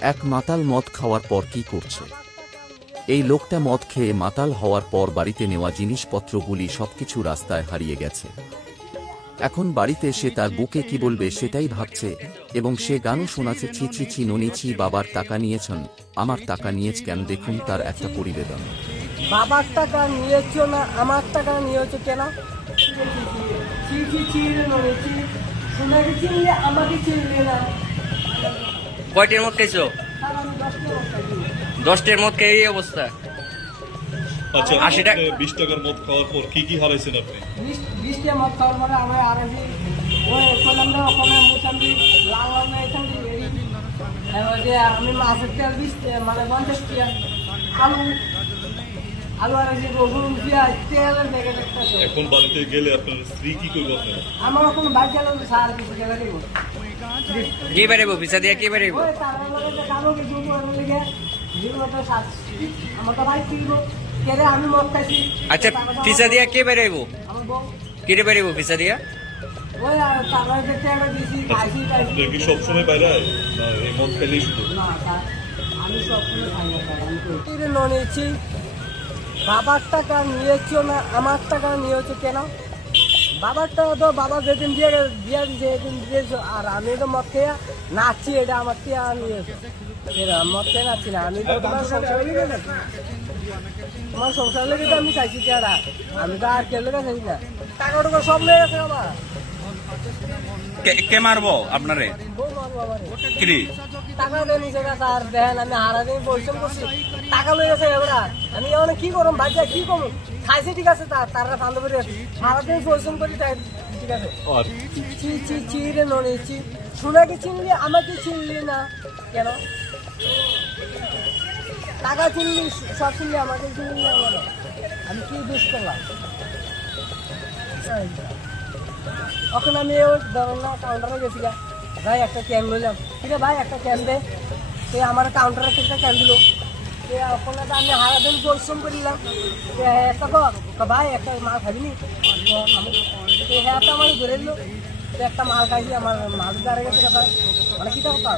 এক মাতাল মদ খাওয়ার পর কি করছে? এই লোকটা মদ খেয়ে মাতাল হওয়ার পর বাড়িতে নেওয়া জিনিসপত্রগুলি সবকিছু রাস্তায় হারিয়ে গেছে। এখন বাড়িতে সে তার বুকে কি বলবে সেটাই ভাবছে, এবং সে গানও শোনাচ্ছে, ছি ছি ছি ননি ছি, বাবার টাকা নিয়েছেন, আমার টাকা নিয়েছ কেন? দেখুন তার একটা প্রতিবেদন। বাবার টাকা নিয়েছো না আমার টাকা নিয়েছো কেন? ছি ছি ছি রে ননি ছি, সোনাকে চিনলে আমাকে চিনলে না। কয়টির মদ খাইছো? আর আমি 10টির মদ খেয়ে এই অবস্থা। আচ্ছা, 80 টাকা 20 টাকার মদ খাওয়ার পর কি কি হারাইছেন আপনি? 20 মত খাওয়ার পরে আমরা আর আছি ওই কলমটা ওখানে মোটামুটি লাল লাল না এখানে যে আমি মাছের তেল 20 মানে 50 টাকা, আলু আলু আর আছে রসুন পেঁয়াজ তেলের প্যাকেট একটা আছে। এখন বাড়িতে গেলে আপনার স্ত্রী কি করবে আপনার? আমার কোনো বাইক চালানো সার কিছু গেলে দিব কি বেরেবো পিছা দিয়ে, কি বেরেবো? ওই তার লগে কারো কিছু করে লিগে জীবনটা সাথ আমার তো বাইক কিনব কেরে আমি মদ খাইছি। আচ্ছা, পিছা দিয়ে কি বেরেবো? আমার বউ কি বেরেবো পিছা দিয়া? ওই আর তার দেখতে একটা দিছি খাইছি আপনি কি সবসময় বাইরে না এই মদ খেলেই শুধু? না স্যার, আমি সবসময় খাই না স্যার, আমি কই নিয়েছি। বাবার টাকা নিয়েছো না আমার টাকা নিয়েছো কেন? বাবার টাকা তো বাবা যেদিন দিয়ে দিয়েছে সেদিন দিয়েছো, আর আমি তো মদ খেয়ে নাচছি, এটা আমার টিয়া নিয়েছো। এরা মদ খেয়ে নাচছি না, আমি তো তোমার সংসার লেগে নাচি, তোমার সংসার লেগে তো আমি চাইছি টিয়াটা, আমি তো আর কেউ লেগে চাইছি না। টাকা টুকা সব লেগে গেছে আমার, কে মারবো আপনারে? বউ মারবো আমারে। কি টাকা দিয়ে নিচে গেছে, আর দেখেন আমি সারাদিন পরিশ্রম করছি, টাকা লয়ে গেছে এবার আমি এখন কি করুম? ভাইয়া কি করুম? খাইছে ঠিক আছে, তারা বান্ধব করে সারাদিন পরিশ্রম করি, তাই ঠিক আছে। আর চি চি চি রে ননি চি, সোনাকে চিনলি আমাকে চিনলি না কেন? টাকা চিনলি, সব চিনলি, আমাকে চিনলি না কেন? আমি কি দোষ করলাম? এখন আমি ওই ধরেন না কাউন্টারে গেছিলাম, ভাই একটা ক্যান নিলাম, ঠিক আছে ভাই একটা ক্যান দে, সে আমার কাউন্টারে একটা ক্যান দিল, সে ওখানে তো আমি সারাদিন পরিশ্রম করিলাম, একটা ভাই একটা মাল খাবি নি? আমি হ্যাঁ তো আমার ধরে দিল, একটা মাল খাইছি, আমার মাল দাঁড়িয়ে গেছে কথা, মানে কী কথা